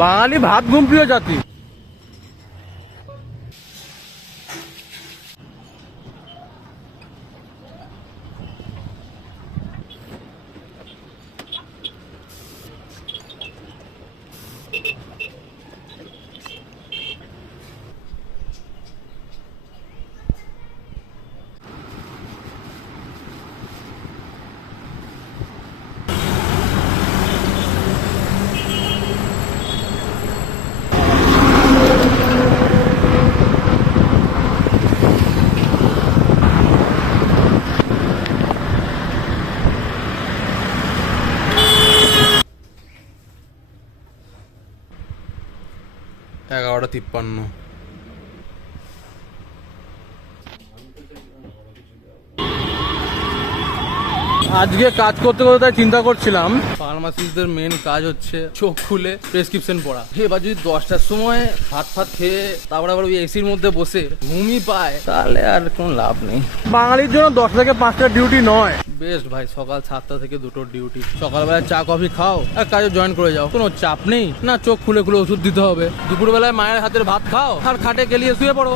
বাঙালি ভাত ঘুম প্রিয় জাতি। এগারোটা 53। আজকে কাজ করতে করতে তাই চিন্তা করছিলাম, ফার্মাসিস্টদের মেন কাজ হচ্ছে চোখ খুলে প্রেসক্রিপশন পড়া। এবার যদি 10টার সময় ভাত খেয়ে তারপরে আবার ওই এসির মধ্যে বসে ঘুমই পায়, তাহলে আর কোনো লাভ নেই। বাঙালির জন্য 10 থেকে 5টা ডিউটি নয়, বেস্ট ভাই। সকাল 7টা থেকে 2টোর ডিউটি। সকালবেলা চা কফি খাও আর কাজে জয়েন করে যাও, কোনো চাপ নেই না। চোখ খুলে খুলে ওষুধ দিতে হবে। দুপুরবেলায় মায়ের হাতের ভাত খাও আর খাটে গেলিয়ে শুয়ে পড়ো।